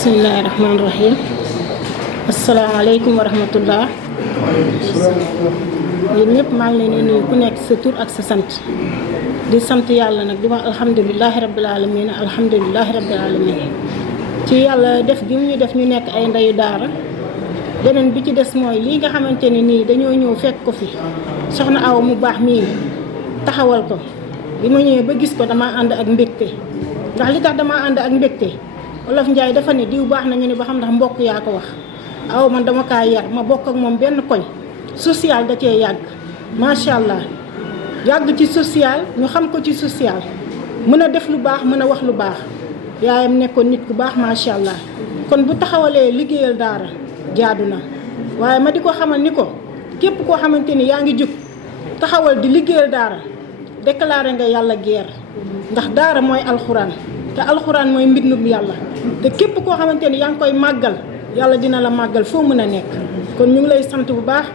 bismillahi rahmaani rahim asalaamaaleykum wa rahmatullah yéen ñëpp maa ngi leen di nuyu ku nekk sa tur ak sa sant di sant yàlla nag di wax alhamdulilahi rabbil alamin alhamdulilahi rabbil alamin ci yàlla def gi mu ñu def ñu nekk ay ndeyu daara beneen bi ci des mooy lii nga xamante ne nii dañoo ñëw fekk ko fi soxna Awa mu baax mii taxawal ko bi ma ñëwee ba gis ko damaa ànd ak mbégte ndax li tax damaa ànd ak mbégte Wolof Njaay dafa ne diw baax na ñu ne ba xam ndax mbokk yaa ko wax Awa man dama kaa yar ma bokk ak moom benn koñ social da cee yàgg macha allah yàgg ci social ñu xam ko ci social mën a def lu baax mën a wax lu baax yaayam nekkoon nit ku baax macha allah kon bu taxawalee liggéeyal daara jaadu na waaye ma di ko xamal ni ko képp koo xamante ni yaa ngi jóg taxawal di liggéeyal daara déclaré nga yàlla guerre ndax daara mooy alxuraan te alxuraan mooy mbindum yàlla te képp koo xamante ni yaa ngi koy màggal yàlla dina la màggal foo mën a nekk kon ñu ngi lay sant bu baax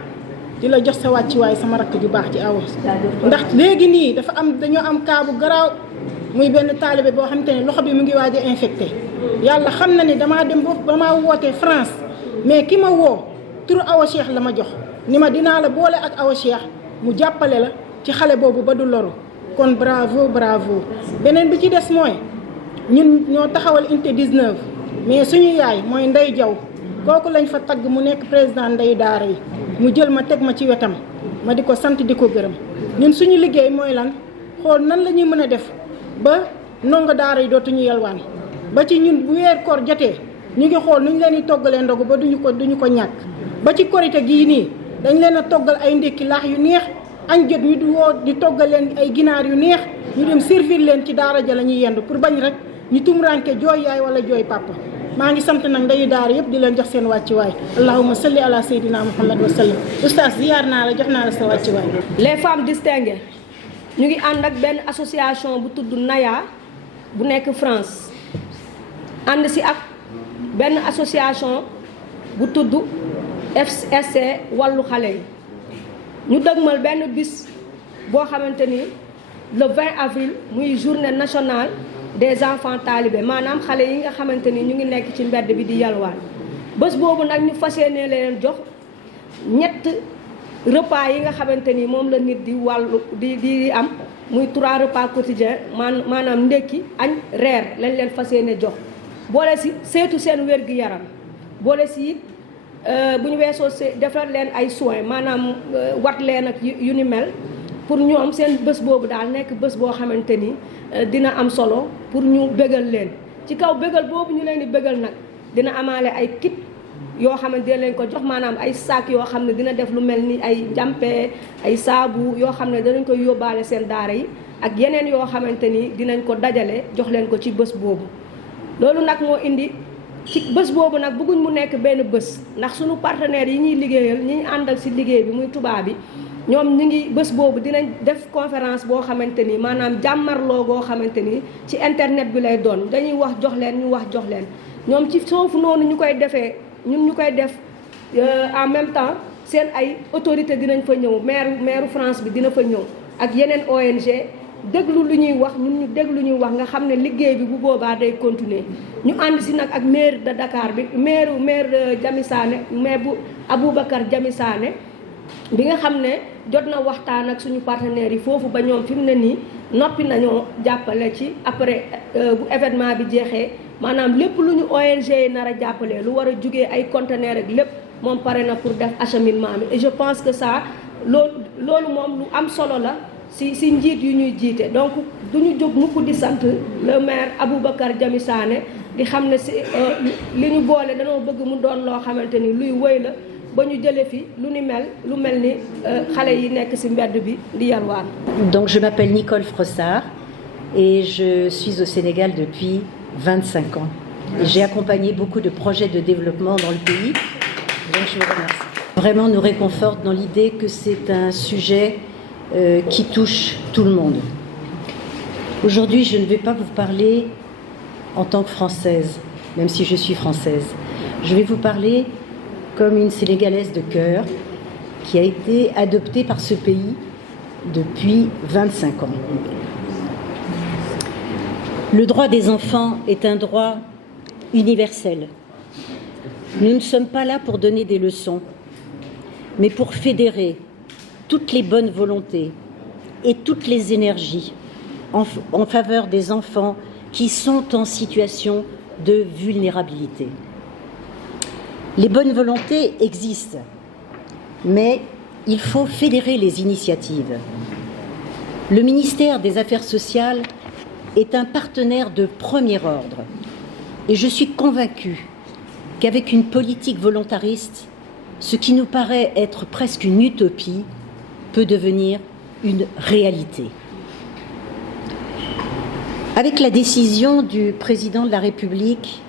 di la jox sa wàccuwaay sama rakk ju baax ci Awa ndax léegi nii dañoo am cas bu garaaw muy benn taalibe boo xamante ne loxo bi mu ngi waaj a infecté yàlla xam na ni damaa dem ba damaa woote France mais ki ma woo turu Awa Cheikh la ma jox ni ma dinaa la boole ak Awa Cheikh mu jàppale la ci xale boobu ba du loru kon bravo bravo beneen bi ci des mooy ñun ñoo taxawal unité 19 mais suñu yaay mooy Ndey Jaw kooku lañ fa tagg mu nekk président ndeyu daara yi mu jël ma teg ma ci wetam ma di ko sant di ko gërëm ñun suñu liggéey mooy lan xool nan la ñuy mën a def ba ndongo daara yi dootuñu yelwaan ba ci ñun bu weer koor jotee ñu ngi xool nu ñu leen di toggalee ndogu ba duñu ko ñàkk ba ci korite gii nii dañ leen a toggal ay ndékki laax yu neex añ jot ñu di toggal leen ay ginaar yu neex ñu dem servir leen ci daara ja la ñuy yendu pour bañ rek ñu tumranke jooy yaay wala jooy papa maa ngi sant nag ndeyu daara yëpp di leen jox seen wàccuwaay allahumma salli ala sayyidina muhammad wa sallam oustaz ziyaar naa la jox naa la sa wàccuwaay. les femmes distinguées ñu ngi ànd ak benn association bu tudd Naya bu nekk France ànd si ak benn association bu tudd FSC wàllu xale yi ñu dëgmal benn bis boo xamante ni le 20 avril muy journée nationale des enfants talibés maanaam xale yi nga xamante ni ñu ngi nekk ci mbedd bi di yalwaan bés boobu nag ñu fas yéene leen jox ñett repas yi nga xamante ni moom la nit di am muy 3 repas quotidiens maanaam ndékki añ reer lañ leen fas yéene jox boole si seetu seen wér-gu-yaram boole si it bu ñu weesoo defar leen ay soins maanaam wat leen ak yu ni mel pour ñoom seen bés boobu daal nekk bés boo xamante ni dina am solo pour ñu bégal leen ci kaw bégal boobu ñu leen di bégal nag dina amaale ay kit yoo xamante dina leen ko jox maanaam ay sac yoo xam ne dina def lu mel ni ay jàmpe ay saabu yoo xam ne danañ koy yóbbaale seen daara yi ak yeneen yoo xamante ni dinañ ko dajale jox leen ko ci bés boobu loolu nag moo indi ci bés boobu nag bëgguñ mu nekk benn bés ndax suñu partenaires yi ñuy liggéeyal ñi ñu àndal si liggéey bi muy tubaab bi ñoom ñu ngi bés boobu dinañ def conférence boo xamante ni maanaam jàmmarloo boo xamante ni ci internet bi lay doon dañuy wax jox leen ñu wax jox leen ñoom ci foofu noonu ñu koy defee ñun ñu koy def en même temps seen ay autorité dinañ fa ñëw maire France bi dina fa ñëw ak yeneen ONG déglu lu ñuy wax ñun ñu déglu lu ñuy wax nga xam ne liggéey bi bu boobaa day continuer ñu ànd si nag ak maire de Dakar bi maire Jami Sané maire bu Aboubacar Jami Sané bi nga xam ne jot na waxtaan ak suñu partenaires yi foofu ba ñoom fi mu ne nii noppi nañoo jàppale ci après bu événement bi jeexee maanaam lépp lu ñu ONG yi nar a jàppale lu war a jugee ay conteneurs ak lépp moom pare na pour def acheminement bi et je pense que ça loolu moom lu am solo la si njiit yu ñuy jiite donc du ñu jóg mukk di sant le maire Aboubacar Jami Sané di xam ne si li ñu boole danoo bëgg mu doon loo xamante ni luy wëy la ba ñu jëlee fi lu mel ni xale yi nekk ci mbedd bi di yalwaan. Donc je m'appelle Nicole Frossard et je suis au Sénégal depuis 25 ans. Et j'ai accompagné beaucoup de projets de développement dans le pays. Donc je vous remercie. Vraiment nous réconforte dans l'idée que c'est un sujet qui touche tout le monde. Aujourd'hui, je ne vais pas vous parler en tant que Française, même si je suis française. Je vais vous parler comme une Sénégalaise de cœur qui a été adoptée par ce pays depuis 25 ans. Le droit des enfants est un droit universelle. Nous ne sommes pas là pour donner des leçons, mais pour fédérer toutes les bonnes volontés et toutes les énergies en faveur des enfants qui sont en situation de vulnérabilité. Les bonnes volontés existent, mais il faut fédérer les initiatives. Le ministère des Affaires sociales est un partenaire de premier ordre et je suis convaincue qu'avec une politique volontariste, ce qui nous paraît être presque une utopie peut devenir une réalité. Avec la décision du président de la République,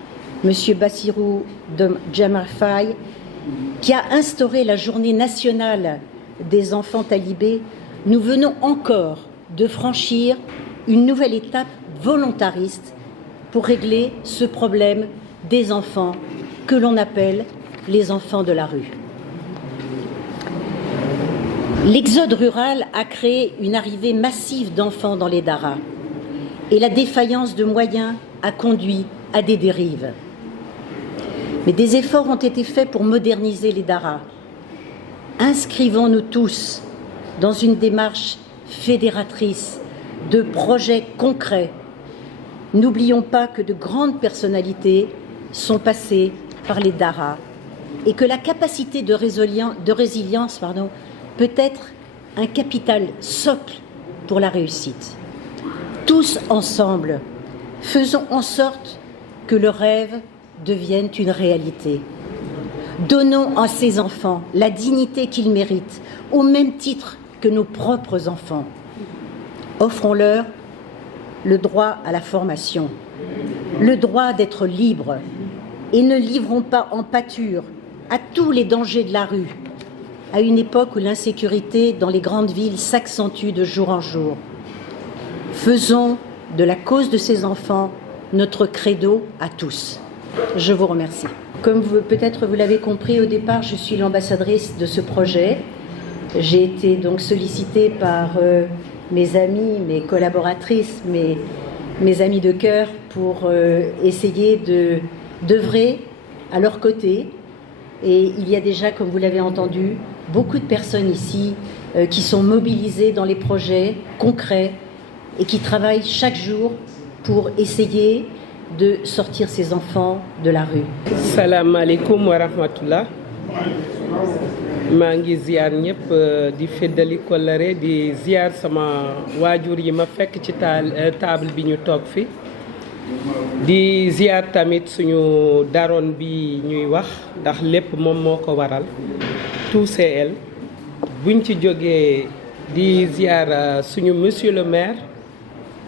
M. Bassirou Diomaye Faye, qui a instauré la journée nationale des enfants talibés, nous venons encore de franchir une nouvelle étape volontariste pour régler ce problème des enfants que l'on appelle les enfants de la rue. L'exode rural a créé une arrivée massive d'enfants dans les daras et la défaillance de moyens a conduit à des dérives. Mais des efforts ont été faits pour moderniser les daras. Inscrivons-nous tous dans une démarche fédératrice de projets concrets. N'oublions pas que de grandes personnalités sont passées par les daras et que la capacité de résilience peut être un capital socle pour la réussite. Tous ensemble, faisons en sorte que le rêve devienne une réalité. Donnons à ces enfants la dignité qu'ils méritent, au même titre que nos propres enfants. Offrons-leur le droit à la formation, le droit d'être libres, et ne livrons pas en pâture à tous les dangers de la rue, à une époque où l'insécurité dans les grandes villes s'accentue de jour en jour. Faisons de la cause de ces enfants notre credo à tous. Je vous remercie. Comme peut-être vous l'avez compris au départ, je suis l'ambassadrice de ce projet. J'ai été donc sollicitée par mes amis, mes collaboratrices, mes amis de cœur pour essayer d'œuvrer à leur côté. Et il y a déjà, comme vous l'avez entendu, beaucoup de personnes ici qui sont mobilisées dans les projets concrets et qui travaillent chaque jour pour essayer de sortir ces enfants de la rue. Salam alaikum wa rahmatullah. maa ngi ziar ñëpp di feddali kollare di ziar sama waajur yi ma fekk ci table bi ñu toog fi di ziar tamit suñu daroon bi ñuy wax ndax lépp moom moo ko waral tout c'est elle buñ ci jógee di ziar suñu monsieur le maire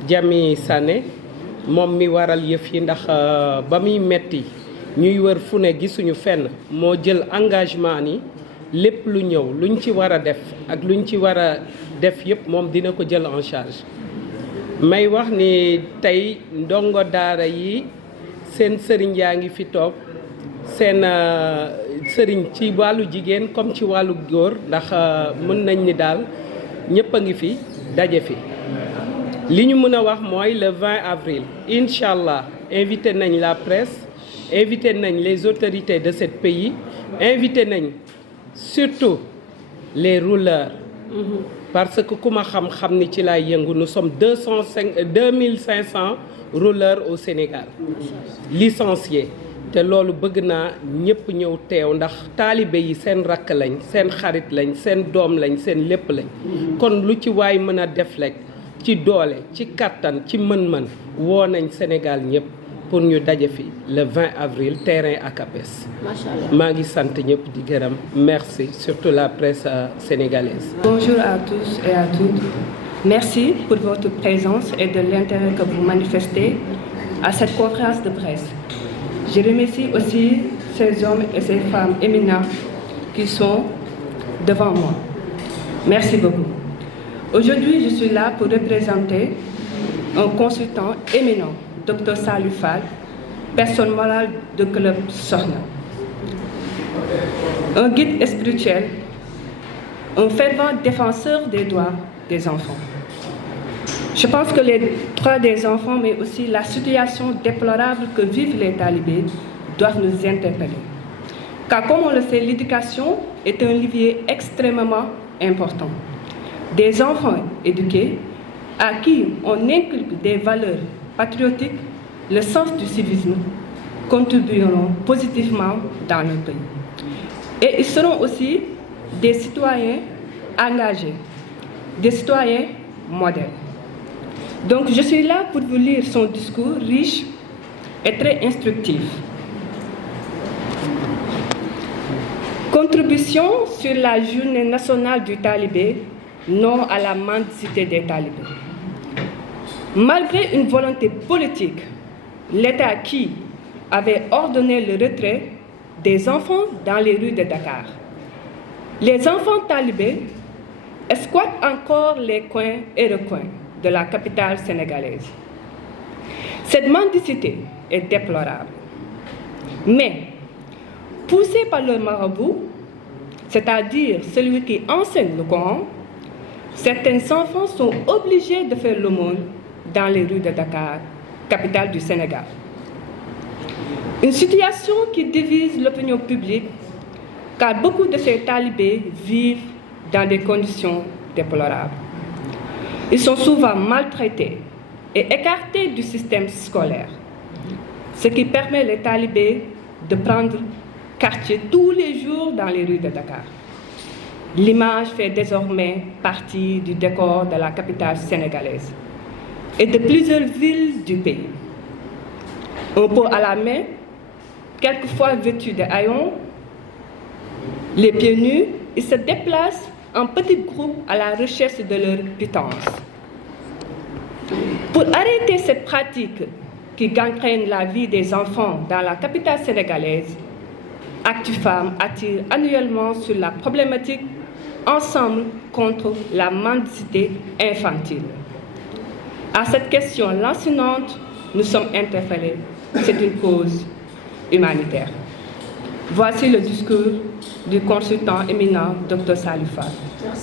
Jami Sané moom mi waral yëf yi ndax ba muy metti ñuy wër fu ne gisuñu fenn moo jël engagement ni lépp lu ñëw luñ ci war a def ak luñ ci war a def yëpp moom dina ko jël en charge may wax ni tey ndongo daara yi seen sëriñ yaa ngi fi toog seen sëriñ ci wàllu jigéen comme ci wàllu góor ndax mën nañ ni daal ñëpp a ngi fi daje fi li ñu mën a wax mooy le 20 avril incha allah invité nañ la presse invité nañ les autorités de ce pays invité nañ surtout les rouleurs parce que ku ma xam ni ci laay yëngu nous sommes 2500 rouleurs au Sénégal licenciés te loolu bëgg naa ñëpp ñëw teew ndax taalibe yi seen rakk lañ seen xarit lañ seen doom lañ seen lépp lañ kon lu ci waay mën a def lekk ci doole ci kattan ci mën-mën woo nañ Sénégal ñëpp pour ñu daje fi le 20 avril terrain ACAPES. maa ngi sant ñëpp di gërëm merci surtout la presse sénégalaise. Bonjour à tous et à toutes. Merci pour votre présence et de l'intérêt que vous manifestez à cette conférence de presse. Je remercie aussi ces hommes et ces femmes éminents qui sont devant moi. Merci beaucoup. Aujourd'hui, je suis là pour représenter un consultant éminent, Dr Salou Fall, personne morale de Club Sokhna. Un guide spirituel, un fervent défenseur des droits des enfants. Je pense que les droits des enfants, mais aussi la situation déplorable que vivent les talibés, doivent nous interpeller. Car comme on le sait, l'éducation est un levier extrêmement important. Des enfants éduqués à qui on inculque des valeurs patriotiques, le sens du civisme, contribueront positivement dans le pays. Et ils seront aussi des citoyens engagés, des citoyens modèles. Donc je suis là pour vous lire son discours riche et très instructif. Contribution sur la journée nationale du talibé, non à la mendicité des talibés. Malgré une volonté politique, l'État qui avait ordonné le retrait des enfants dans les rues de Dakar, les enfants talibés squattent encore les coins et recoins de la capitale sénégalaise. Cette mendicité est déplorable. Mais, poussés par leur marabout, c'est-à-dire celui qui enseigne le Coran, certains enfants sont obligés de faire l'aumône dans les rues de Dakar, capitale du Sénégal. Une situation qui divise l'opinion publique, car beaucoup de ces talibés vivent dans des conditions déplorables. Ils sont souvent maltraités et écartés du système scolaire, ce qui permet les talibés de prendre quartier tous les jours dans les rues de Dakar. L'image fait désormais partie du décor de la capitale sénégalaise et de plusieurs villes du pays. Un pot à la main, quelquefois vêtus de haillons, les pieds nus, ils se déplacent en petits groupes à la recherche de leur pitance. Pour arrêter cette pratique qui gangrène la vie des enfants dans la capitale sénégalaise, ActuFemmes attire annuellement sur la problématique Ensemble contre la mendicité infantile. À cette question lancinante, nous sommes interpellés. C'est une cause humanitaire. Voici le discours du consultant éminent Dr Salifat.